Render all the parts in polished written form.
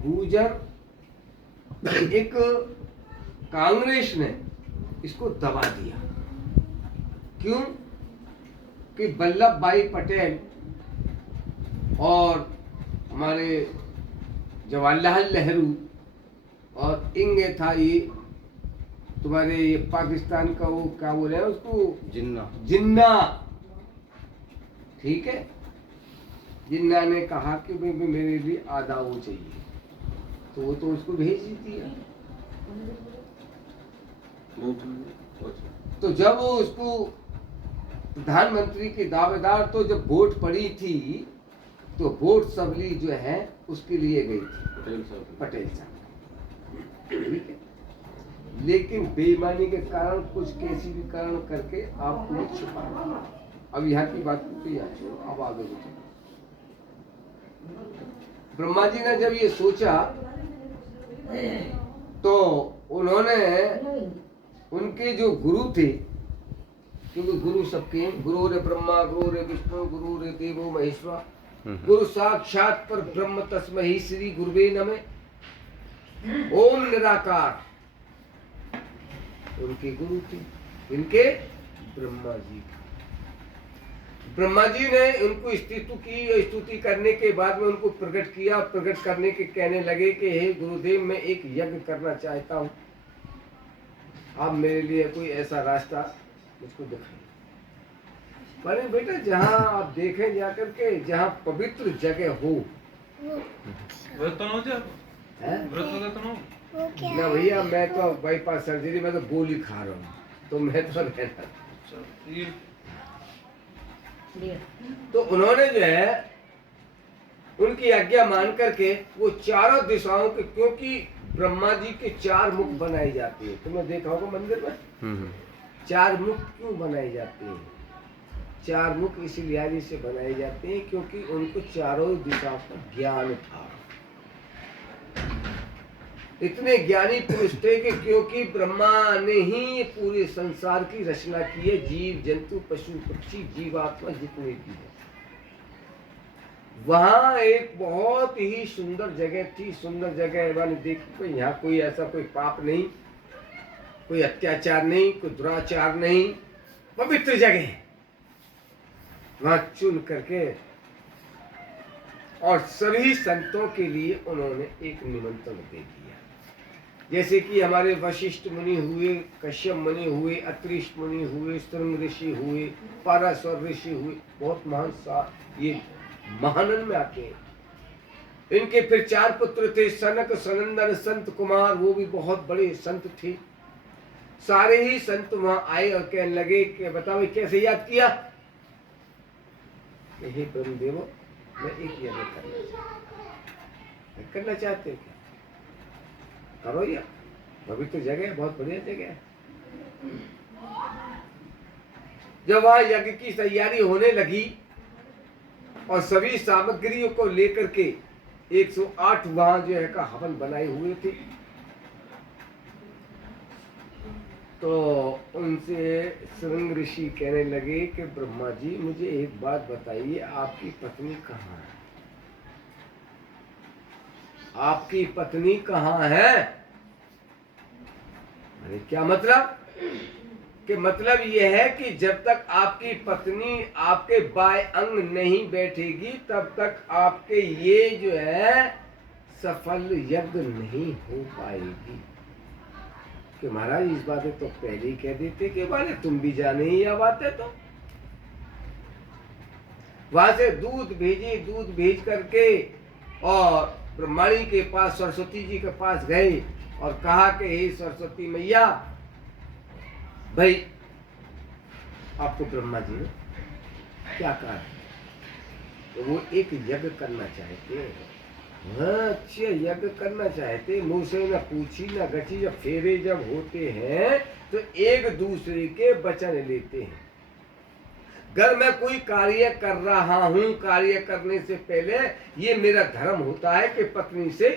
गुर्जर एक कांग्रेस ने इसको दबा दिया। क्यों? कि वल्लभ भाई पटेल और हमारे जवाहरलाल नेहरू और इंगे था ये तुम्हारे ये पाकिस्तान का वो क्या बोले हैं उसको, जिन्ना। ठीक है, जिन्ना ने कहा कि भाई मेरे लिए आधा वो चाहिए, तो वो तो उसको भेज ही दिया। तो जब वो उसको प्रधानमंत्री के दावेदार, तो जब वोट पड़ी थी तो वोट सबली जो है उसके लिए गई थी, पटेल साहब। ठीक है, लेकिन बेईमानी के कारण कुछ कैसी भी कारण करके आपको छुपा। अब यहाँ की बात तो याद छोड़ो, अब आगे बढ़ो। ब्रह्मा जी ने जब ये सोचा तो उन्होंने उनके जो गुरु थे, क्योंकि गुरु सबके, गुरु रे ब्रह्मा, गुरु रे विष्णु, गुरु रे देवो महेश्वर, गुरु साक्षात पर ब्रह्म तस्मै श्री गुरुवे नमः, ओम निराकार। उनके गुरु थे, इनके ब्रह्मा जी। ब्रह्मा जी ने उनको स्तुति की, स्तुति करने के बाद में उनको प्रकट किया। प्रकट करने के कहने लगे कि हे गुरुदेव, मैं एक यज्ञ करना चाहता हूँ, आप मेरे लिए कोई ऐसा रास्ता मुझको दिखाइए। पर बेटा जहाँ आप देखें जाकर के, जहाँ पवित्र जगह हो, ना भैया मैं तो बाईपास सर्जरी में तो गोली खा रहा हूँ, तो मैं तो रहना। तो उन्होंने जो है उनकी आज्ञा मान करके वो चारों दिशाओं के, क्योंकि ब्रह्मा जी के 4 मुख बनाए जाते हैं, तुमने देखा होगा मंदिर में 4 मुख क्यों बनाए जाते हैं? 4 मुख इसलिए से बनाए जाते हैं क्योंकि उनको चारों दिशाओं का ज्ञान था। इतने ज्ञानी पुरुष थे कि क्योंकि ब्रह्मा ने ही पूरे संसार की रचना की है, जीव जंतु पशु पक्षी जीवात्मा जितने भी है। वहां एक बहुत ही सुंदर जगह थी। सुंदर जगह मैंने देखी, यहाँ कोई ऐसा कोई पाप नहीं, कोई अत्याचार नहीं, कोई दुराचार नहीं, पवित्र जगह है। वहां चुन करके और सभी संतों के लिए उन्होंने एक निमंत्रण दे दिया। जैसे कि हमारे वशिष्ठ मुनि हुए, कश्यप मुनि हुए, अत्रिष्ट मुनि हुए, शृंग ऋषि हुए, पाराशर ऋषि हुए, बहुत महान ये महानन में आते हैं। इनके फिर 4 पुत्र थे, सनक, सनंदन, संत कुमार, वो भी बहुत बड़े संत थे। सारे ही संत वहां आए और कहने लगे कि बताओ कैसे याद किया? हे ब्रह्मदेव, मैं एक यज्ञ करना चाहते हैं, करो यार, पवित्र जगह है, बहुत बढ़िया जगह है। जब वहां यज्ञ की तैयारी होने लगी और सभी सामग्रियों को लेकर के 108 वहां जो है का हवन बनाए हुए थे, तो उनसे शृंग ऋषि कहने लगे कि ब्रह्मा जी, मुझे एक बात बताइए, आपकी पत्नी कहाँ है? आपकी पत्नी कहाँ है? अरे क्या मतलब? कि मतलब यह है कि जब तक आपकी पत्नी आपके बाएं अंग नहीं बैठेगी तब तक आपके ये जो है सफल यज्ञ नहीं हो पाएगी। कि महाराज इस बात तो पहले ही कह देते कि बारे तुम भी जाने ही या बात है। तो वहां से दूध भेजी, दूध भेज करके और ब्रह्माणी के पास, सरस्वती जी के पास गए और कहा कि हे सरस्वती मैया, भाई आपको ब्रह्मा जी ने क्या कहा? तो वो एक यज्ञ करना चाहते हैं। अच्छे यज्ञ करना चाहते, मुंह से न पूछी न गठी, जब फेरे जब होते हैं तो एक दूसरे के वचन लेते हैं। अगर मैं कोई कार्य कर रहा हूं, कार्य करने से पहले ये मेरा धर्म होता है कि पत्नी से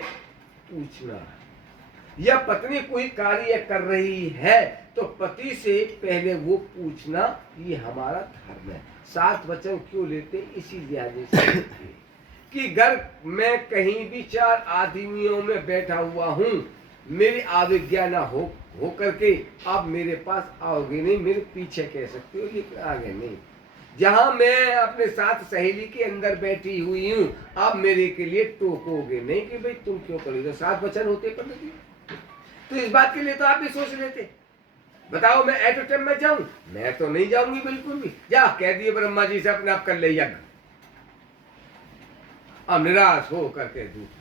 पूछना, या पत्नी कोई कार्य कर रही है तो पति से पहले वो पूछना, ये हमारा धर्म है। 7 वचन क्यों लेते? इसी लिहाज से। कि घर मैं कहीं भी 4 आदमियों में बैठा हुआ हूँ, मेरी आविज्ञा ना हो करके आप मेरे पास आओगे नहीं, मेरे पीछे कह सकते हो लेकिन आगे नहीं। जहां मैं अपने साथ सहेली के अंदर बैठी हुई हूँ, आप मेरे के लिए टोकोगे नहीं कि भाई तुम क्यों करोगे। 7 वचन होते पंडित जी, तो इस बात के लिए तो आप भी सोच लेते। बताओ मैं एट टाइम में जाऊं? मैं तो नहीं जाऊंगी बिल्कुल भी। जा कह दिए ब्रह्मा जी से अपने आप कर ले यज्ञ। अब निराश हो करके दूसरा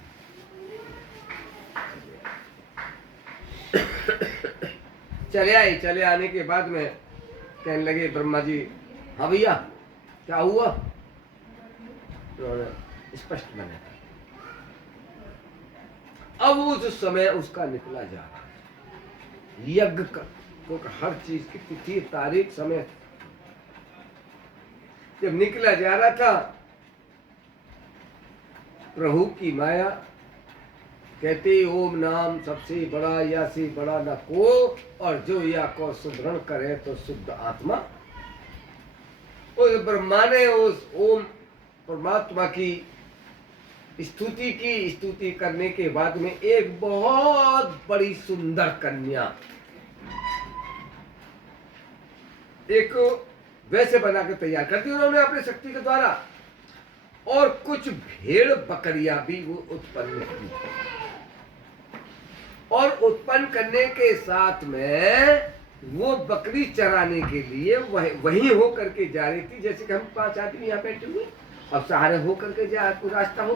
चले आने के बाद में कहने लगे ब्रह्मा जी, हाँ भैया क्या हुआ? तो स्पष्ट बने। अब उस समय उसका निकला जा रहा है यज्ञ का, तो हर चीज की तिथि तारीख समय जब निकला जा रहा था, प्रभु की माया कहते ओम नाम सबसे बड़ा या से बड़ा न को, और जो या को सुदृढ़ करे तो शुद्ध आत्मा। उस ब्रह्मा ने उस ओम परमात्मा की स्तुति करने के बाद में एक बहुत बड़ी सुंदर कन्या एक वैसे बना के तैयार कर दी उन्होंने अपने शक्ति के द्वारा, और कुछ भेड़ बकरियां भी वो उत्पन्न की, और उत्पन्न करने के साथ में वो बकरी चराने के लिए वही हो करके जा रही थी, जैसे कि हम 5 आदमी यहाँ बैठे हुए अब सहारे हो करके जा रास्ता हो।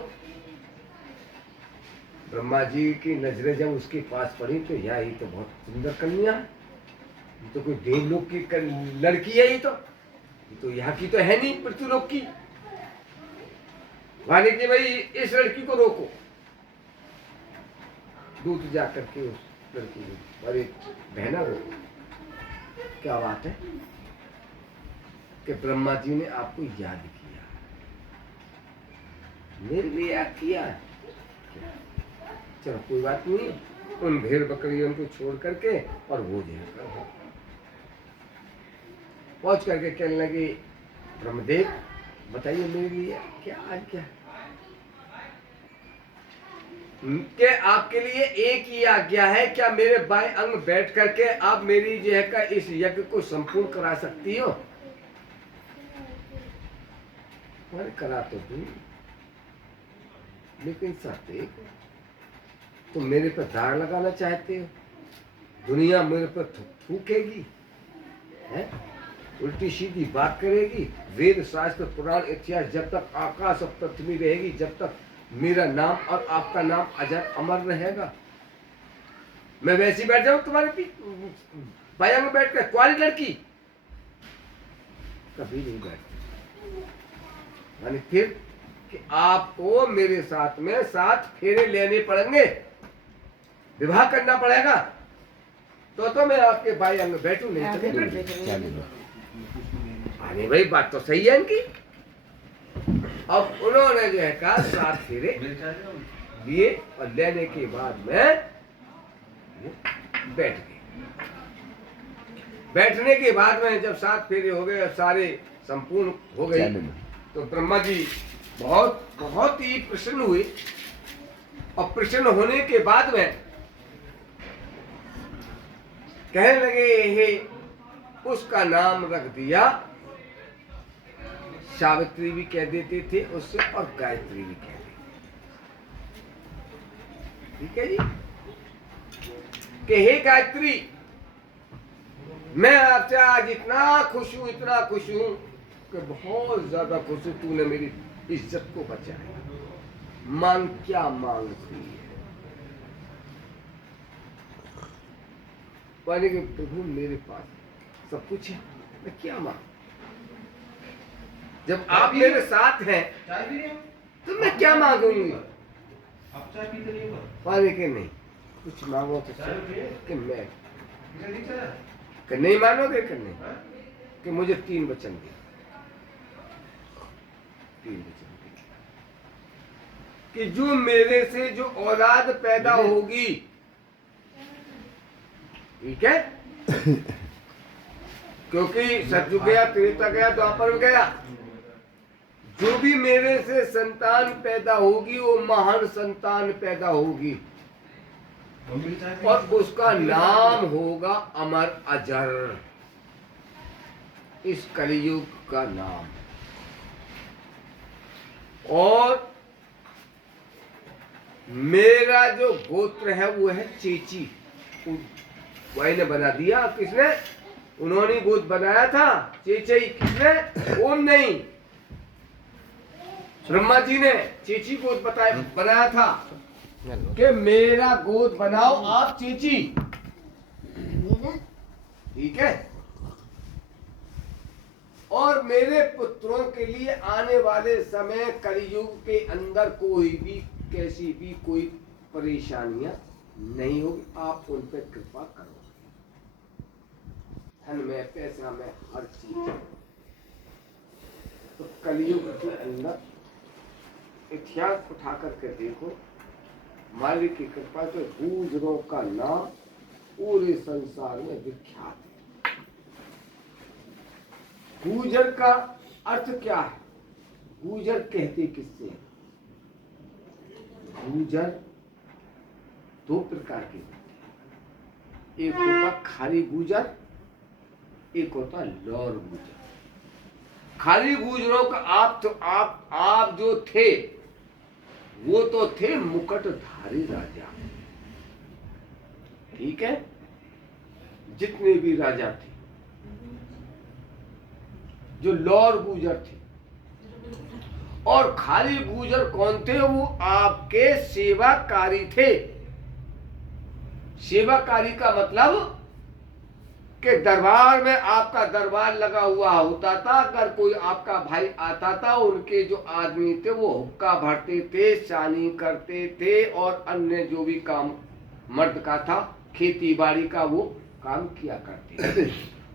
ब्रह्मा जी की नजरें जब उसके पास पड़ी तो यह ही तो बहुत सुंदर कन्या है, तो कोई देवलोक की लड़की है, ये तो यहाँ की तो है नहीं, पृथ्वीलोक की। वाले कि भाई इस लड़की को रोको। दूत जा करके उस लड़की को, अरे बहना रोको, क्या बात है कि ब्रह्मा जी ने आपको याद किया, मेरे लिए याद किया। चलो कोई बात नहीं, उन भेड़ बकरियों को छोड़ करके और वो जाकर पहुंच करके कहने लगे, ब्रह्मदेव बताइए मेरे लिए क्या आज्ञा है? कि आपके लिए एक ही आज्ञा है, क्या मेरे बाएं अंग बैठ करके आप मेरी जो है का इस यज्ञ को संपूर्ण करा सकती हो? अरे करा तो दूं, लेकिन सत्य तुम मेरे पर दाग लगाना चाहते हो, दुनिया मेरे पर थूकेगी, है उल्टी सीधी बात करेगी। वेद शास्त्र पुराण इतिहास जब तक आकाश और पृथ्वी रहेगी, जब तक मेरा नाम और आपका नाम अजर अमर रहेगा। मैं वैसी बैठ जाऊं तुम्हारे बाया में बैठ कर, कुआरी लड़की कभी नहीं बैठती। यानी फिर कि आपको मेरे साथ में 7 फेरे लेने पड़ेंगे, विवाह करना पड़ेगा, तो मैं आपके भाई अंग बैठू, नहीं तो नहीं बैठू। अरे भाई बात तो सही है इनकी। अब उन्होंने जो है कहा 7 फेरे लिए, और लेने के बाद में बैठ गए। बैठने के बाद में जब 7 फेरे हो गए और सारे संपूर्ण हो गए, तो ब्रह्मा जी बहुत बहुत ही प्रसन्न हुए, और प्रसन्न होने के बाद में कहने लगे, हे उसका नाम रख दिया, सावित्री भी कह देते थे उससे, और गायत्री भी कह देते। ठीक है जी, कि हे गायत्री, मैं आपसे आज इतना खुश हूं, इतना खुश हूं कि बहुत ज्यादा खुश हूं, तूने मेरी इज्जत को बचाया। मांग क्या मांगती है? बोले कि प्रभु मेरे पास सब कुछ है, मैं क्या मांग? जब आप मेरे साथ हैं तो मैं क्या मांगूंगी? बोले कि नहीं, कुछ मांगो तो कि मैं कि नहीं मानोगे कि नहीं, कि मुझे 3 वचन दे, 3 वचन दे कि जो मेरे से जो औलाद पैदा होगी, ठीक है, क्योंकि सतयुग गया, त्रेता गया, द्वापर गया, जो भी मेरे से संतान पैदा होगी वो महान संतान पैदा होगी और उसका नाम होगा अमर अजर। इस कलयुग का नाम। और मेरा जो गोत्र है वो है चेची। वही ने बना दिया। किसने? उन्होंने गोत्र बनाया था। चेची किसने? ओम नहीं, ब्रह्मा जी ने चेची गोत्र बनाया था कि मेरा गोत्र बनाओ आप चेची। ठीक है। और मेरे पुत्रों के लिए आने वाले समय कलयुग के अंदर कोई भी कैसी भी कोई परेशानियां नहीं होगी। आप उन पर कृपा करो। धन में, पैसा में, हर चीज। तो कलयुग के अंदर इतिहास उठा करके देखो, मालिक की कृपा से गुजरों का नाम पूरे संसार में विख्यात है। गुजर का अर्थ क्या है? गुजर कहते किससे? गुजर दो प्रकार के होते हैं। एक होता खाली गुजर, एक होता लौर गुजर। खाली गुजरों का आप जो थे वो तो थे मुकुटधारी राजा। ठीक है। जितने भी राजा थे, जो लौर गुजर थे। और खाली गुजर कौन थे? वो आपके सेवाकारी थे। सेवाकारी का मतलब कि दरबार में आपका दरबार लगा हुआ होता था। अगर कोई आपका भाई आता था, उनके जो आदमी थे वो हुक्का भरते थे, शानी करते थे और अन्य जो भी काम मर्द का था, खेती बाड़ी का, वो काम किया करते थे।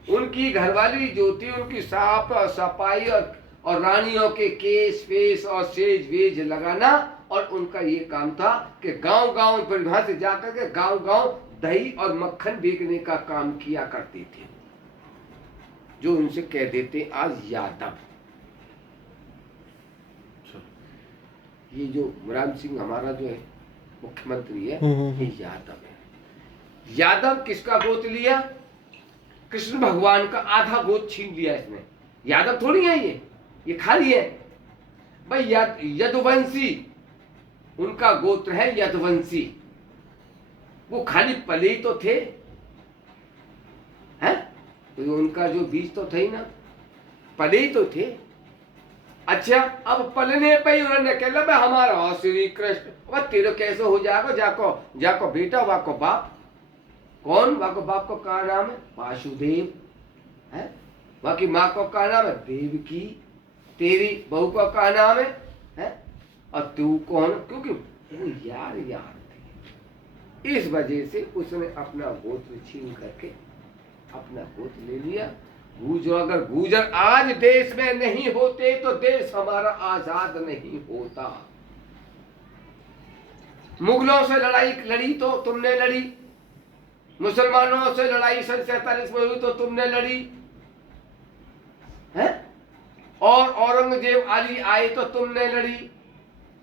उनकी घरवाली जो थी, उनकी साफ और सफाई और रानियों के केस फेस और सेज वेज लगाना। और उनका ये काम था कि गांव गांव पर वहां से जाकर के गांव गांव दही और मक्खन बेचने का काम किया करते थे। जो उनसे कह देते आज यादव। ये जो मुलायम सिंह हमारा जो है मुख्यमंत्री है, ये यादव है। यादव किसका गोद लिया? कृष्ण भगवान का आधा गोद छीन लिया इसने। यादव थोड़ी है ये खाली है भाई। यदुवंशी उनका गोत्र है, यदुवंशी। वो खाली पले ही तो थे, हैं? तो उनका जो बीज तो थे ही ना, पले ही तो थे। अच्छा, अब पलने पे ही उन्होंने कहा भाई हमारा श्री कृष्ण। अब तेरे कैसे हो जाएगा? जाको बेटा, वाको बाप। कौन? वाको बाप को क्या नाम है? वासुदेव है। बाकी माँ को क्या नाम है? देवकी। तेरी बहू को क्या नाम है? और तू कौन? क्योंकि वो यार थे। इस वजह से उसने अपना गोत्र छीन करके अपना गोत्र ले लिया। अगर गुजर आज देश में नहीं होते तो देश हमारा आजाद नहीं होता। मुगलों से लड़ाई लड़ी तो तुमने लड़ी, मुसलमानों से लड़ाई सन 47 में हुई तो तुमने लड़ी है। और औरंगजेब अली आए तो तुमने लड़ी,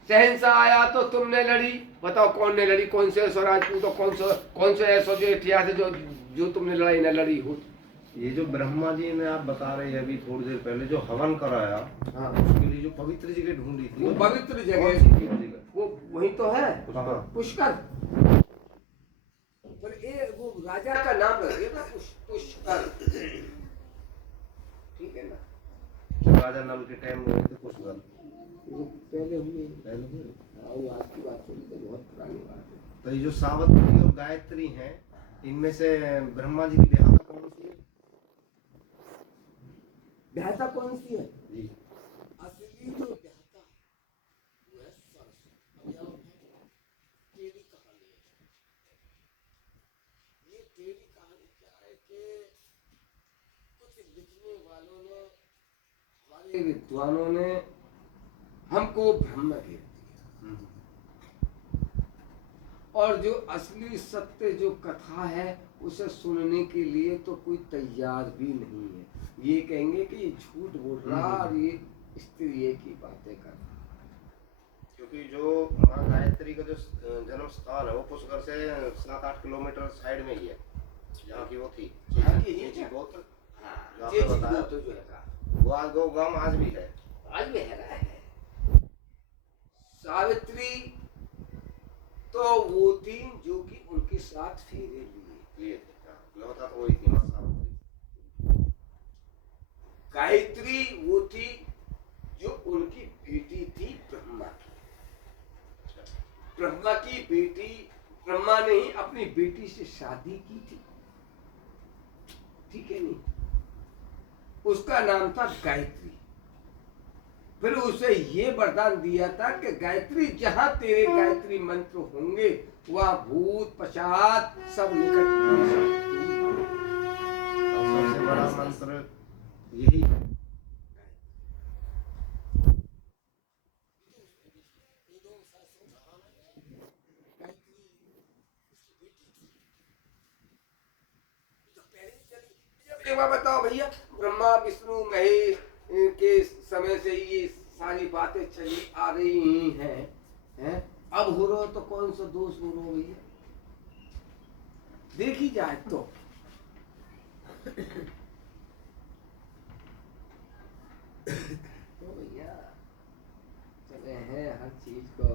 शहंशाह आया तो तुमने लड़ी। बताओ कौन ने लड़ी? कौन से ऐसा राजपूत तो कौन से ऐसा जो इतिहास है जो तुमने लड़ाई न लड़ी हो? ये जो ब्रह्मा जी ने आप बता रहे हैं अभी थोड़ी देर पहले जो हवन कराया, हाँ, उसके लिए जो पवित्र जगह ढूंढी थी, वो पवित्र जगह वो वही तो है, पुष्कर। पर ये वो राजा का नाम रखे ना, पुष्कर। ठीक है ना? राजा नल के टाइम में थे पुष्कर। पहले हुए। वो आज की बात थोड़ी, तो बहुत पुरानी बात है। तो ये जो सावित्री और गायत्री हैं, इनमें से ब्रह्मा जी की देहाता कौन सी है? देहाता कौन सी है जी? असली जो देहाता वो है सरस्वती। तेरी कहानी है। ये तेरी कहानी क्या है कि कुछ लिखने वालों ने, हमारे विद्वानों ने हमको भ्रम में घेर दिया। और जो असली सत्य जो कथा है उसे सुनने के लिए तो कोई तैयार भी नहीं है। ये कहेंगे कि ये झूठ बोल रहा और ये स्त्री की बातें कर। क्योंकि जो माँ गायत्री का जो जन्म स्थान है वो पुष्कर से 7-8 किलोमीटर साइड में ही है, जहाँ की वो थी हाँ, कि ये चेची क्या? गोत्र। हाँ, जो आपने चेची बताया, गोत्र जो है का, वो आज वो गांव आज भी है। आज में है ना। सावित्री तो वो थी जो कि उनके साथ फेरे लिए। ये थे, हाँ, मैं बता तो वही थी माँ सावित्री। गायत्री वो थी जो उनकी बेटी थी ब्रह्मा की। ब्रह्मा की बेटी, ब्रह्मा ने ही अपनी बेटी से शादी की थी, ठीक है नहीं, उसका नाम था गायत्री। फिर उसे ये वरदान दिया था कि गायत्री, जहां तेरे गायत्री मंत्र होंगे वह भूत पशात सब निकट और सबसे बड़ा मंत्र यही है। एक बार बताओ भैया, ब्रह्मा विष्णु महेश के समय से ये सारी बातें चली आ रही हैं, अब हो रहा तो कौन सा दोष हो रहा भैया? देखी जाए तो भैया चले हैं, हर चीज का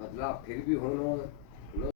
बदलाव फिर भी होना